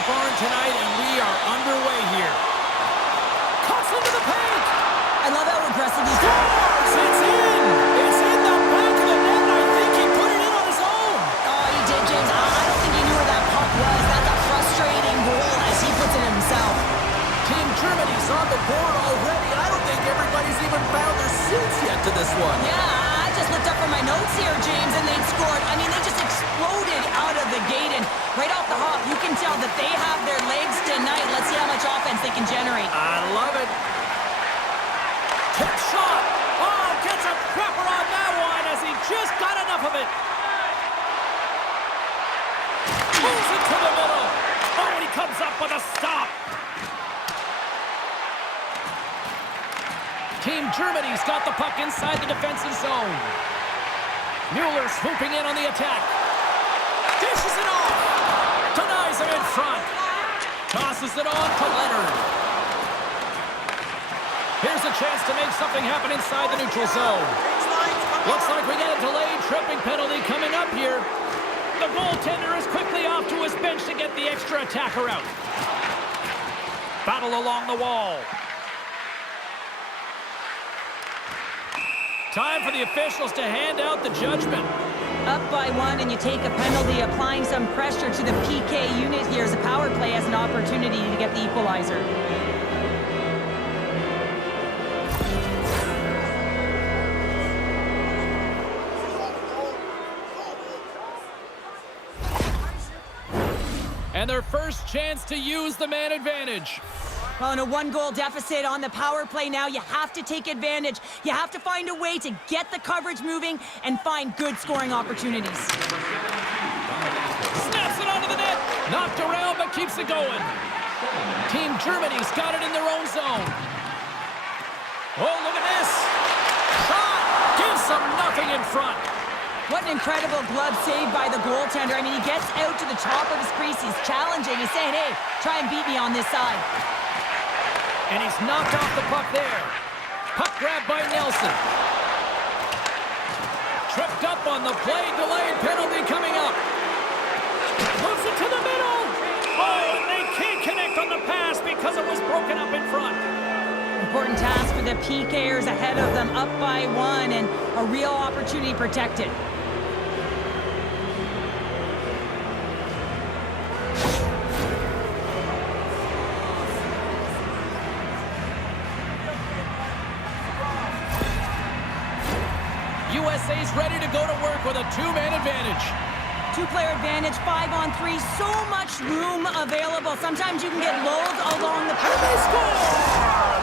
the barn tonight, and we are underway here. Cuts into the paint. I love how aggressive he's going. It's in. It's in the back of the net, and I think he put it in on his own. Oh, he did, James. I don't think he knew where that puck was. That's a frustrating goal as he puts it himself. Team Germany's on the board already. I don't think everybody's even found their suits yet to this one. Yeah, I just looked up from my notes here, James, and they'd scored. I mean, they just exploded out of the gate, and right off the hop, you can tell that they have their legs tonight. Let's see how much offense they can generate. I love it. Tip shot. Oh, gets a crapper on that one as he just got enough of it. Pulls it to the middle. Oh, and he comes up with a stop. Team Germany's got the puck inside the defensive zone. Mueller swooping in on the attack. Dishes it off. Denies him in front. Tosses it on to Leonard. Here's a chance to make something happen inside the neutral zone. Looks like we get a delayed tripping penalty coming up here. The goaltender is quickly off to his bench to get the extra attacker out. Battle along the wall. Time for the officials to hand out the judgment. Up by one, and you take a penalty, applying some pressure to the PK unit here as the power play has an opportunity to get the equalizer. And their first chance to use the man advantage. Well, in a one-goal deficit on the power play now, you have to take advantage. You have to find a way to get the coverage moving and find good scoring opportunities. Snaps it onto the net. Knocked around, but keeps it going. Team Germany's got it in their own zone. Oh, look at this. Shot. Gives them nothing in front. What an incredible glove save by the goaltender. I mean, he gets out to the top of his crease. He's challenging. He's saying, hey, try and beat me on this side. And he's knocked off the puck there. Puck grab by Nelson. Tripped up on the play. Delayed penalty coming up. Moves it to the middle. Oh, and they can't connect on the pass because it was broken up in front. Important task for the PKers ahead of them, up by one, and a real opportunity protected. USA's ready to go to work with a two-man advantage. Two-player advantage, 5-on-3, so much room available. Sometimes you can get lulled along the And they score!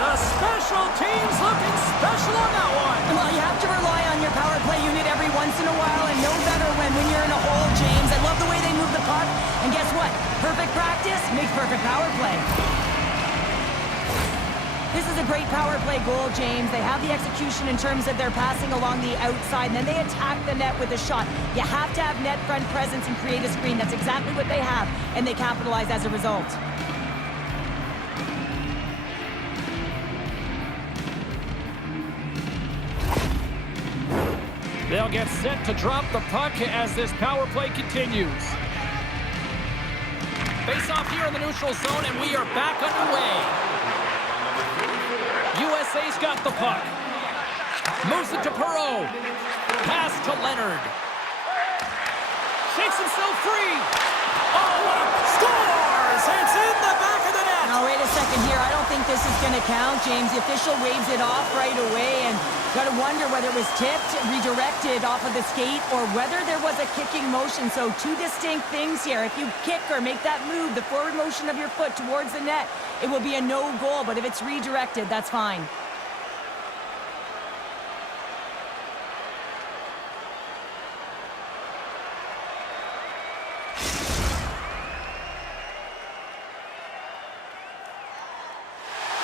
The special teams looking special on that one. Well, you have to rely on your power play unit every once in a while, and no better when you're in a hole, James. I love the way they move the puck, and guess what? Perfect practice makes perfect power play. This is a great power play goal, James. They have the execution in terms of their passing along the outside, and then they attack the net with a shot. You have to have net front presence and create a screen. That's exactly what they have, and they capitalize as a result. They'll get set to drop the puck as this power play continues. Face off here in the neutral zone, and we are back underway. USA's got the puck. Moves it to Perreault. Pass to Leonard. Shakes himself free. Oh, scores! It's in the back of the net. Now, wait a second here. I don't think this is going to count, James. The official waves it off right away, and got to wonder whether it was tipped, redirected off of the skate, or whether there was a kicking motion. So two distinct things here. If you kick or make that move, the forward motion of your foot towards the net, it will be a no goal. But if it's redirected, that's fine.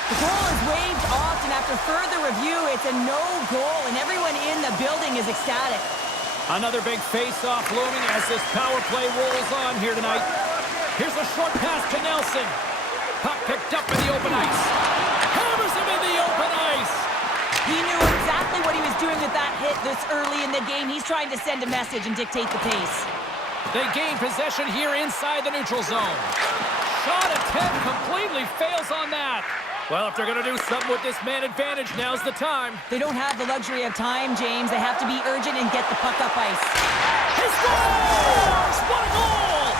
The goal is waved off, and after further review, it's a no goal, and everyone in the building is ecstatic. Another big face-off looming as this power play rolls on here tonight. Here's a short pass to Nelson. Puck picked up in the open ice. Hammers him in the open ice. He knew exactly what he was doing with that hit this early in the game. He's trying to send a message and dictate the pace. They gain possession here inside the neutral zone. shot attempt completely fails on that. Well, if they're going to do something with this man advantage, now's the time. They don't have the luxury of time, James. They have to be urgent and get the puck up ice. He scores! What a goal!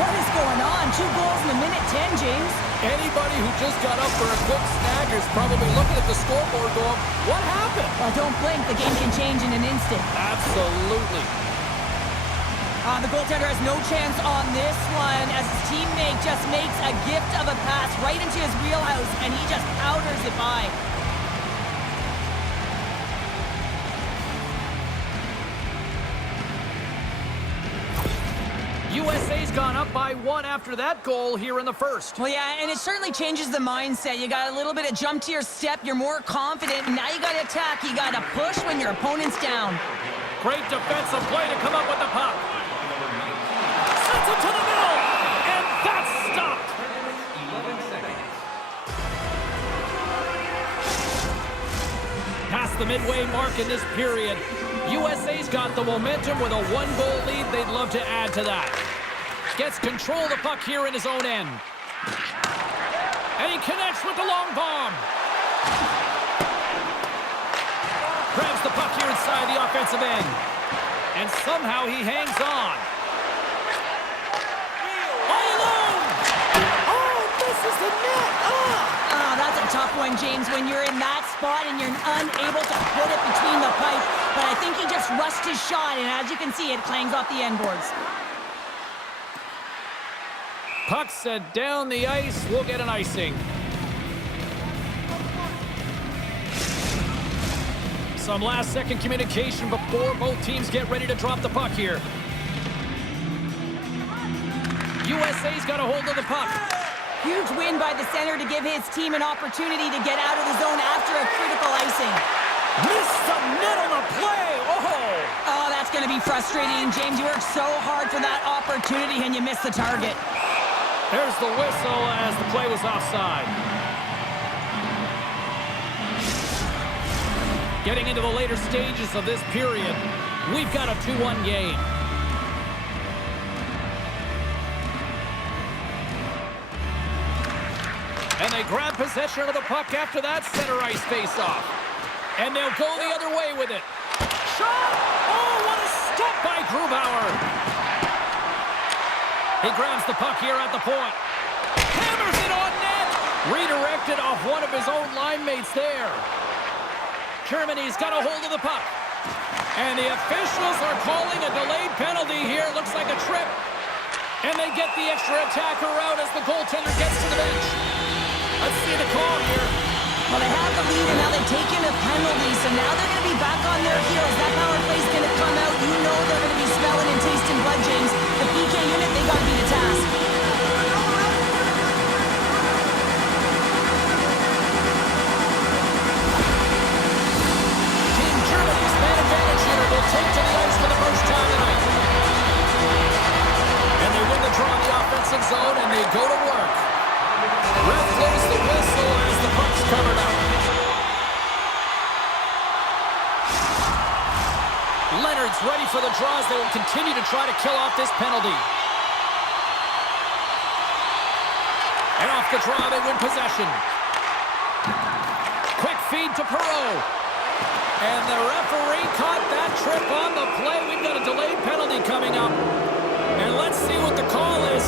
What is going on? 2 goals in a minute 10, James. Anybody who just got up for a quick snack is probably looking at the scoreboard going, what happened? Well, don't blink. The game can change in an instant. Absolutely. The goaltender has no chance on this one as his teammate just makes a gift of a pass right into his wheelhouse, and he just powders it by. USA's gone up by 1 after that goal here in the first. Well, yeah, and it certainly changes the mindset. You got a little bit of jump to your step. You're more confident. And now you got to attack. You got to push when your opponent's down. Great defensive play to come up with the puck. Sends it to the middle, and that's stopped. 11 seconds. Past the midway mark in this period, USA's got the momentum with a 1-goal lead. They'd love to add to that. Gets control of the puck here in his own end. And he connects with the long bomb. Grabs the puck here inside the offensive end. And somehow he hangs on. All alone! Oh, this is the net! Oh, that's a tough one, James, when you're in that spot and you're unable to put it between the pipe. But I think he just rushed his shot, and as you can see, it clangs off the end boards. Puck set down the ice. We'll get an icing. Some last-second communication before both teams get ready to drop the puck here. USA's got a hold of the puck. Huge win by the center to give his team an opportunity to get out of the zone after a critical icing. Missed the net on the play. Oh, that's going to be frustrating. James, you worked so hard for that opportunity, and you missed the target. There's the whistle as the play was offside. Getting into the later stages of this period, we've got a 2-1 game. And they grab possession of the puck after that center ice face-off. And they'll go the other way with it. Shot! Oh, what a stop by Grubauer! He grabs the puck here at the point. Hammers it on net! Redirected off one of his own line mates there. Germany's got a hold of the puck. And the officials are calling a delayed penalty here. Looks like a trip. And they get the extra attacker out as the goaltender gets to the bench. Let's see the call here. Well, they have the lead, and now they've taken a penalty, so now they're going to be back on their heels. That power play's going to come out. You know they're going to be smelling and tasting blood, James. The PK unit, they got to be the task. Team Germany's man advantage here will take to the ice for the first time tonight. And they win the draw in the offensive zone, and they go to work. Ref blows the whistle as the puck's covered up. Leonard's ready for the draws. They will continue to try to kill off this penalty. And off the draw, they win possession. Quick feed to Perreault. And the referee caught that trip on the play. We've got a delayed penalty coming up. And let's see what the call is.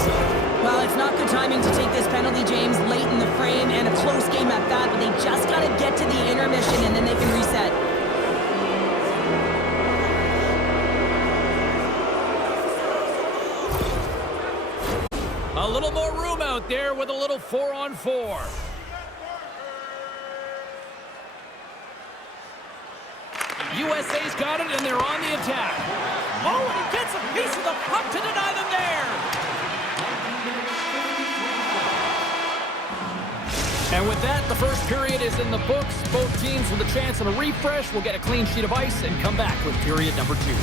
Well, it's not good timing to take this penalty, James, late in the frame, and a close game at that, but they just got to get to the intermission, and then they can reset. A little more room out there with a little 4-on-4. USA's got it, and they're on the attack. Oh, and he gets a piece of the puck to deny them there. And with that, the first period is in the books. Both teams with a chance of a refresh will get a clean sheet of ice and come back with period number 2.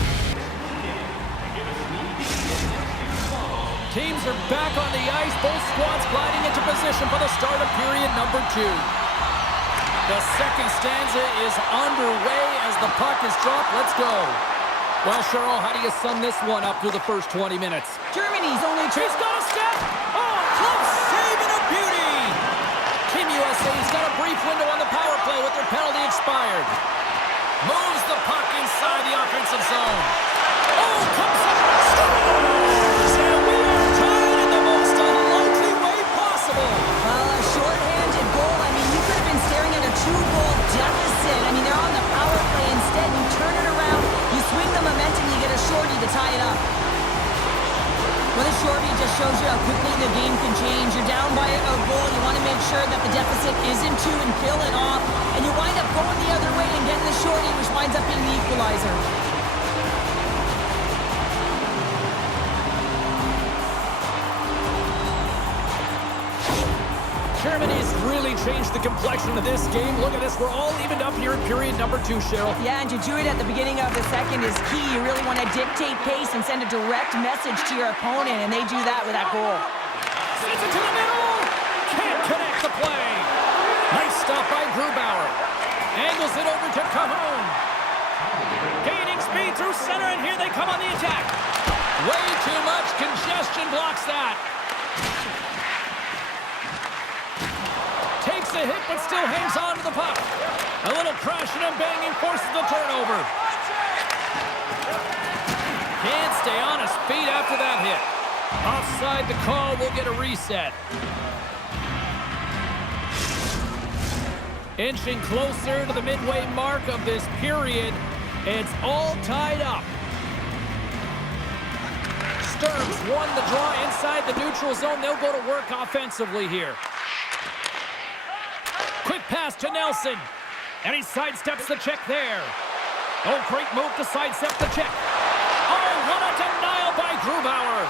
Teams are back on the ice. Both squads gliding into position for the start of period number 2. The second stanza is underway as the puck is dropped. Let's go. Well, Cheryl, how do you sum this one up through the first 20 minutes? Germany's only... He's got a step. Oh, close brief window on the power play with their penalty expired. Moves the puck inside the offensive zone. Oh, comes up, scores! And we are tied in the most unlikely way possible. Well, a shorthanded goal. I mean, you could have been staring at a 2-goal deficit. I mean, they're on the power play. Instead, you turn it around, you swing the momentum, you get a shorty to tie it up. Well, this shorty just shows you how quickly the game can change. You're down by a goal. You want to make sure that the deficit isn't 2 and fill it off. And you wind up going the other way and getting the shorty, which winds up being the equalizer. Germany's really changed the complexion of this game. Look at this. We're all evened up here in period number 2, Cheryl. Yeah, and to do it at the beginning of the second is key. You really want to dictate pace and send a direct message to your opponent, and they do that with that goal. Sends it to the middle. Can't connect the play. Nice stop by Grubauer. Angles it over to Cahoon. Gaining speed through center, and here they come on the attack. Way too much congestion blocks that. Takes a hit, but still hangs on to the puck. A little crashing and banging forces the turnover. Can't stay on his feet after that hit. Offside the call, will get a reset. Inching closer to the midway mark of this period. It's all tied up. Sturms won the draw inside the neutral zone. They'll go to work offensively here. Quick pass to Nelson. And he sidesteps the check there. Oh, great move to sidestep the check. Oh, what a denial by Grubauer.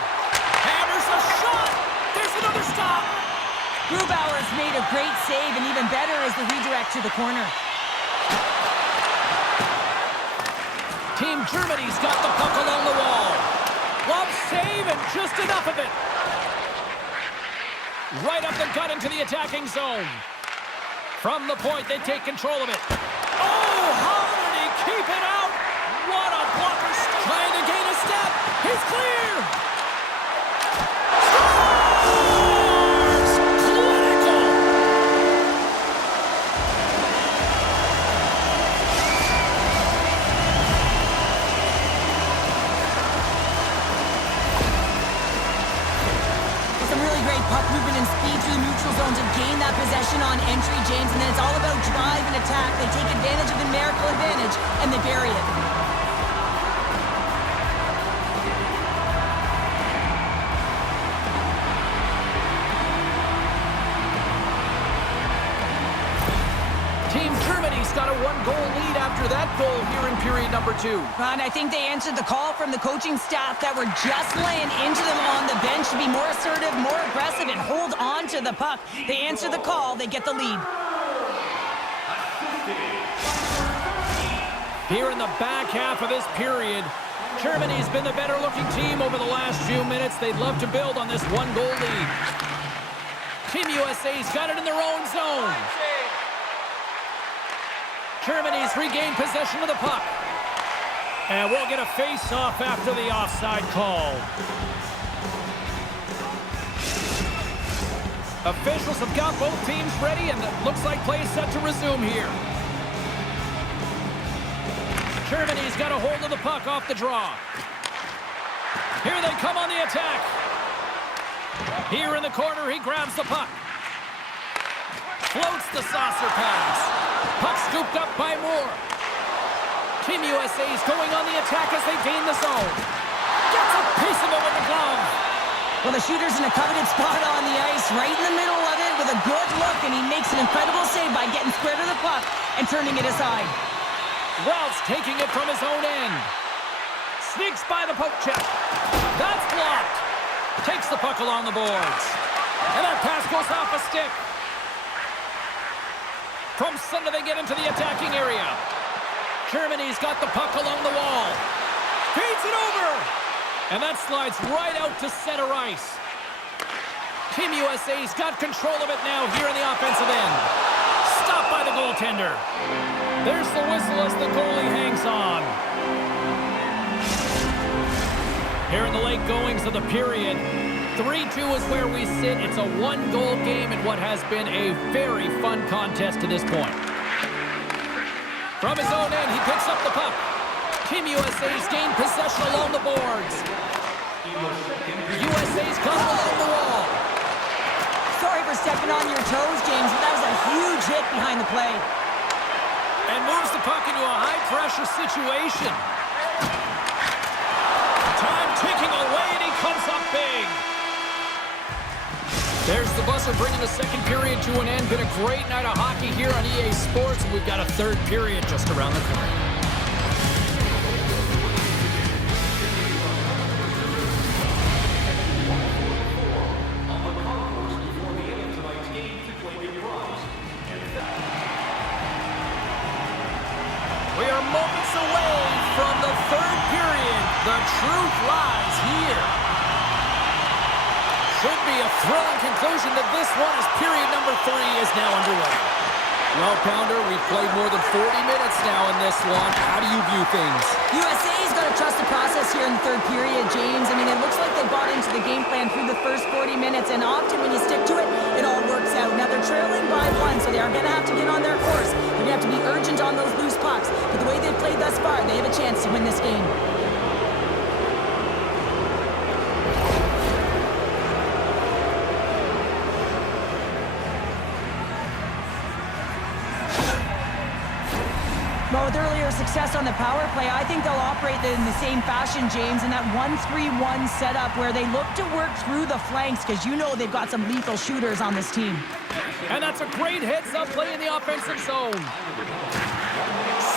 Hammers a shot. There's another stop. Grubauer's made a great save, and even better is the redirect to the corner. Team Germany's got the puck along the wall. Glove save and just enough of it. Right up the gut into the attacking zone. From the point, they take control of it. Oh, how did he keep it out? What a blocker. Trying to gain a step. He's clear. Scores! Clinical. Some really great puck movement and speed through the neutral zone to gain that possession on entry, James, and then it's all about drive and attack. They take advantage of the numerical advantage, and they bury it. Team Germany's got a 1-goal lead after that goal here in period number 2. And I think they answered the call from the coaching staff that were just laying into them on the bench to be more assertive, more aggressive, and hold on to the puck. They answer the call, they get the lead. Here in the back half of this period, Germany's been the better-looking team over the last few minutes. They'd love to build on this 1-goal lead. Team USA's got it in their own zone. Germany's regained possession of the puck. And we'll get a face-off after the offside call. Officials have got both teams ready, and it looks like play is set to resume here. Germany's got a hold of the puck off the draw. Here they come on the attack. Here in the corner, he grabs the puck. Floats the saucer pass. Puck scooped up by Moore. Team USA's going on the attack as they gain the zone. Gets a piece of it with the glove. Well, the shooter's in a coveted spot on the ice, right in the middle of it with a good look, and he makes an incredible save by getting square to the puck and turning it aside. Ralph's taking it from his own end. Sneaks by the poke check. That's blocked. Takes the puck along the boards. And that pass goes off a stick. From center, they get into the attacking area. Germany's got the puck along the wall. Feeds it over. And that slides right out to center ice. Team USA's got control of it now here in the offensive end. Stopped by the goaltender. There's the whistle as the goalie hangs on. Here in the late goings of the period, 3-2 is where we sit. It's a one-goal game in what has been a very fun contest to this point. From his own end, he picks up the puck. Team USA's gained possession along the boards. USA's got it along the wall. Sorry for stepping on your toes, James, but that was a huge hit behind the play. And moves the puck into a high-pressure situation. Time ticking away, and he comes up big. There's the buzzer bringing the second period to an end. Been a great night of hockey here on EA Sports, and we've got a third period just around the corner. We are moments away from the third period. The truth lies here. Should be a thrilling conclusion to this one as period number 3 is now underway. Well, Pounder, we've played more than 40 minutes now in this one. How do you view things? USA's got to trust the process here in the third period, James. I mean, it looks like they bought into the game plan through the first 40 minutes, and often when you stick to it, it all works out. Now they're trailing by 1, so they are going to have to get on their course. They're going to have to be urgent on those loose pucks. But the way they've played thus far, they have a chance to win this game. Well, with earlier success on the power play, I think they'll operate in the same fashion, James, in that 1-3-1 setup where they look to work through the flanks because you know they've got some lethal shooters on this team. And that's a great heads-up play in the offensive zone.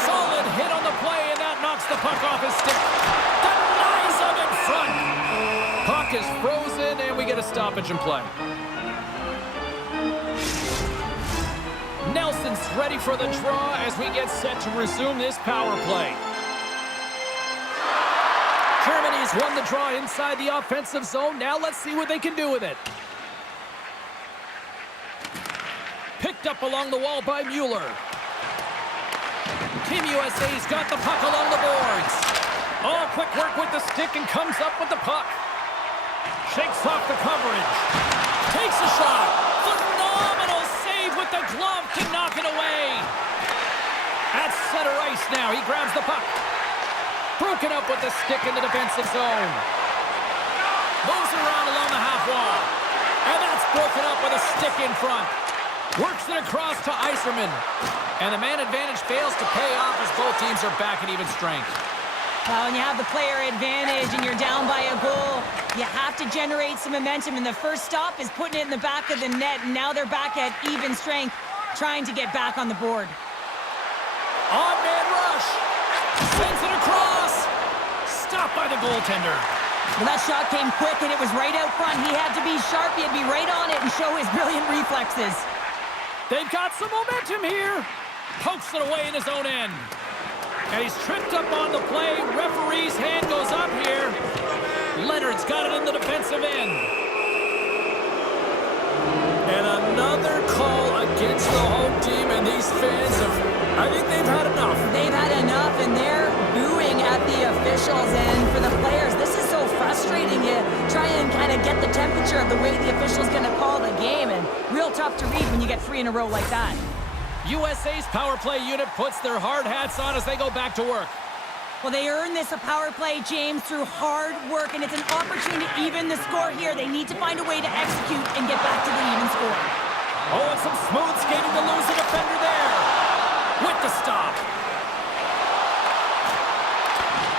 Solid hit on the play, and that knocks the puck off his stick. Denies him in front. Puck is frozen, and we get a stoppage in play. Nelson's ready for the draw as we get set to resume this power play. Germany's won the draw inside the offensive zone. Now let's see what they can do with it. Picked up along the wall by Mueller. Team USA's got the puck along the boards. Oh, quick work with the stick and comes up with the puck. Shakes off the coverage. Takes a shot. Phenomenal save with the glove to knock it away. At center ice now, he grabs the puck. Broken up with the stick in the defensive zone. Moves around along the half wall. And that's broken up with a stick in front. Works it across to Yzerman. And the man advantage fails to pay off as both teams are back at even strength. Well, when you have the player advantage and you're down by a goal, you have to generate some momentum. And the first stop is putting it in the back of the net. And now they're back at even strength, trying to get back on the board. On-man rush. Sends it across. Stopped by the goaltender. Well, that shot came quick, and it was right out front. He had to be sharp. He had to be right on it and show his brilliant reflexes. They've got some momentum here. Pokes it away in his own end. And he's tripped up on the play. Referee's hand goes up here. Leonard's got it in the defensive end. And another call against the home team, and these fans I think they've had enough. They've had enough, and they're booing at the officials. And for the players, this is so frustrating. You try and kind of get the temperature of the way the official's going to call the game, and real tough to read when you get 3 in a row like that. USA's power play unit puts their hard hats on as they go back to work. Well, they earned this a power play, James, through hard work, and it's an opportunity to even the score here. They need to find a way to execute and get back to the even score. Oh, and some smooth skating to lose a defender there. With the stop.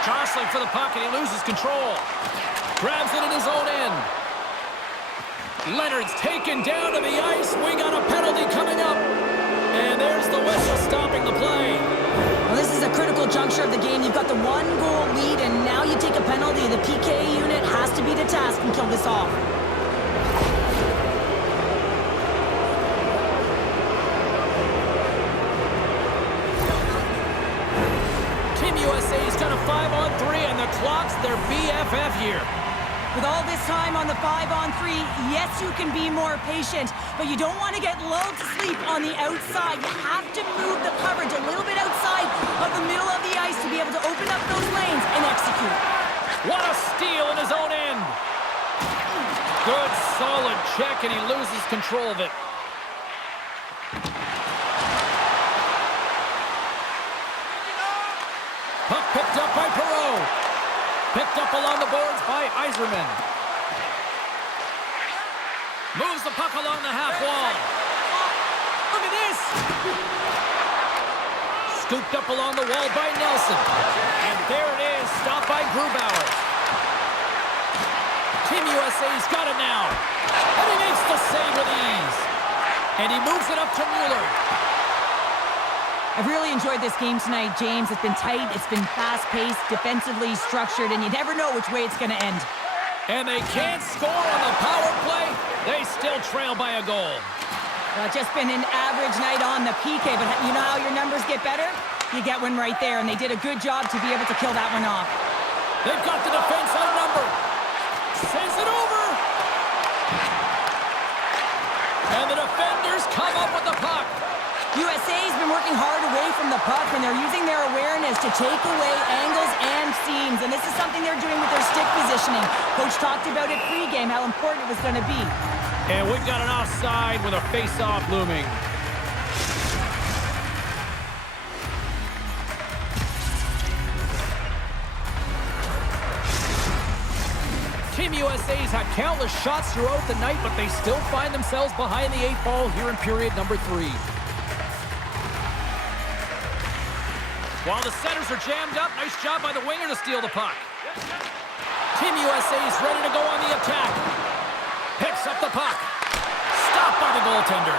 Jostling for the puck, and he loses control. Grabs it in his own end. Leonard's taken down to the ice. We got a penalty coming up. And there's the whistle stopping the play. Well, this is a critical juncture of the game. You've got the 1-goal lead, and now you take a penalty. The PK unit has to be to task and kill this off. Team USA's got a 5-on-3, and the clock's their BFF here. With all this time on the 5-on-3, yes, you can be more patient, but you don't want to get lulled to sleep on the outside. You have to move the coverage a little bit outside of the middle of the ice to be able to open up those lanes and execute. What a steal in his own end. Good solid check, and he loses control of it. Puck picked up by Perreault. Picked up along the boards by Yzerman. Moves the puck along the half wall. Look at this! Scooped up along the wall by Nelson. And there it is, stopped by Grubauer. Team USA's got it now. And he makes the save with ease. And he moves it up to Mueller. I've really enjoyed this game tonight, James. It's been tight, it's been fast-paced, defensively structured, and you never know which way it's going to end. And they can't score on the power play. They still trail by a goal. Well, it's just been an average night on the PK, but you know how your numbers get better? You get one right there, and they did a good job to be able to kill that one off. They've got the defense outnumbered. Sends it over. And the defenders come up with the puck. USA's been working hard away from the puck, and they're using their awareness to take away angles and seams, and this is something they're doing with their stick positioning. Coach talked about it pregame, how important it was going to be. And we've got an offside with a face-off looming. Team USA's had countless shots throughout the night, but they still find themselves behind the 8 ball here in period number 3. While the centers are jammed up, nice job by the winger to steal the puck. Team USA's ready to go on the attack. Picks up the puck. Stopped by the goaltender.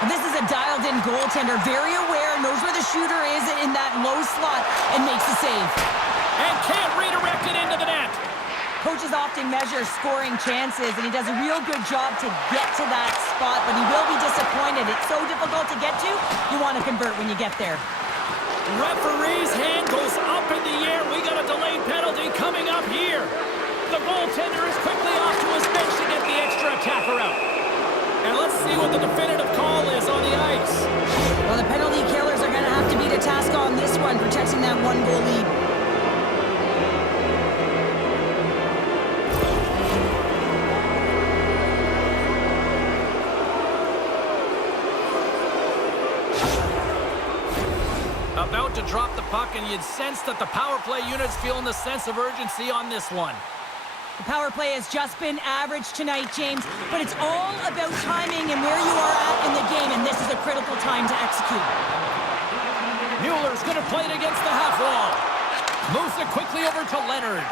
And this is a dialed-in goaltender, very aware, knows where the shooter is in that low slot, and makes the save. And can't redirect it into the net. Coaches often measure scoring chances, and he does a real good job to get to that spot, but he will be disappointed. It's so difficult to get to, you want to convert when you get there. Referee's hand goes up in the air. We got a delayed penalty coming up here. The goaltender is quickly off to his bench to get the extra attacker out. And let's see what the definitive call is on the ice. Well, the penalty killers are going to have to be to task on this one, protecting that 1-goal lead. About to drop the puck, and you'd sense that the power play unit's feeling the sense of urgency on this one. The power play has just been average tonight, James, but it's all about timing and where you are at in the game, and this is a critical time to execute. Mueller's going to play it against the half wall. Moves it quickly over to Leonard.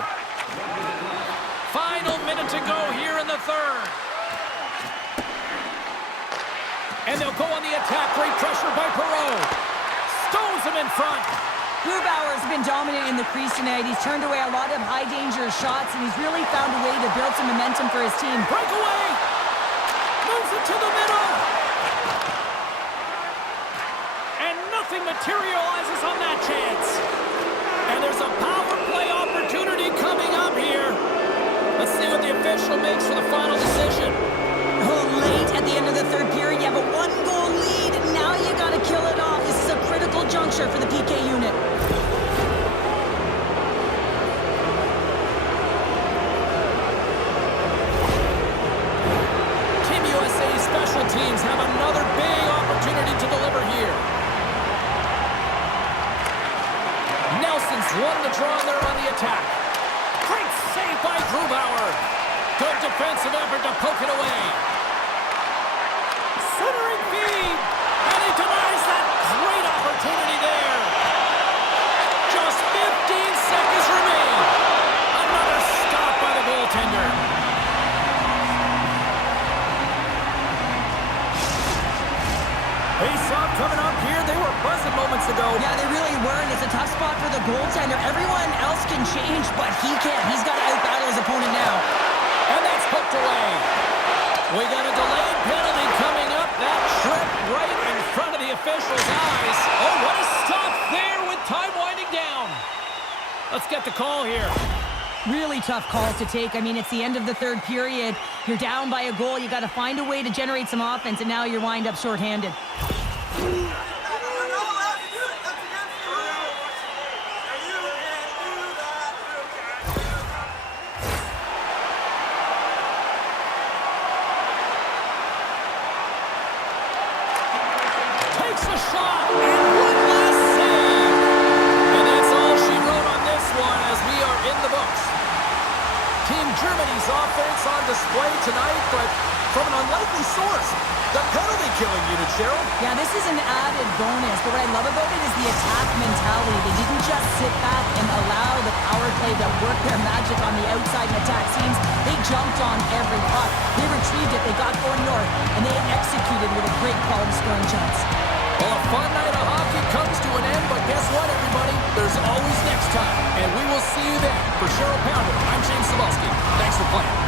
Final minute to go here in the third. And they'll go on the attack. Great pressure by Perreault. Stones him in front. Grubauer's been dominant in the crease tonight. He's turned away a lot of high-danger shots, and he's really found a way to build some momentum for his team. Breakaway! Moves it to the middle! And nothing materializes on that chance. And there's a power play opportunity coming up here. Let's see what the official makes for the final decision. Oh, late at the end of the third period, you have a 1-goal lead, and now you got to kill it off. This is a critical juncture for the PK unit. Team USA special teams have another big opportunity to deliver here. Nelson's won the draw there on the attack. Great save by Grubauer. Good defensive effort to poke it away. Centering feed. And he denies that great opportunity there. Just 15 seconds remain. Another stop by the goaltender. Face-off coming up here. They were buzzing moments ago. Yeah, they really were, and it's a tough spot for the goaltender. Everyone else can change, but he can't. He's got to out-battle his opponent now. And that's hooked away. We got a delayed penalty coming up. That tripped right in front of the official's eyes. Oh, what a stop there with time winding down. Let's get the call here. Really tough call to take. I mean, it's the end of the third period. You're down by a goal. You got to find a way to generate some offense, and now you're wind up shorthanded. Takes a shot, and one last save. And that's all she wrote on this one as we are in the books. Team Germany's offense on display tonight, but from an unlikely source. The penalty killing unit, Cheryl. Yeah, this is an added bonus, but what I love about it is the attack mentality. They didn't just sit back and allow the power play to work their magic on the outside and attack seams. They jumped on every puck. They retrieved it, they got going north, and they executed with a great quality scoring chance. Well, a fun night of hockey comes to an end, but guess what, everybody? There's always next time, and we will see you then. For Cheryl Pounder, I'm James Cebulski. Thanks for playing.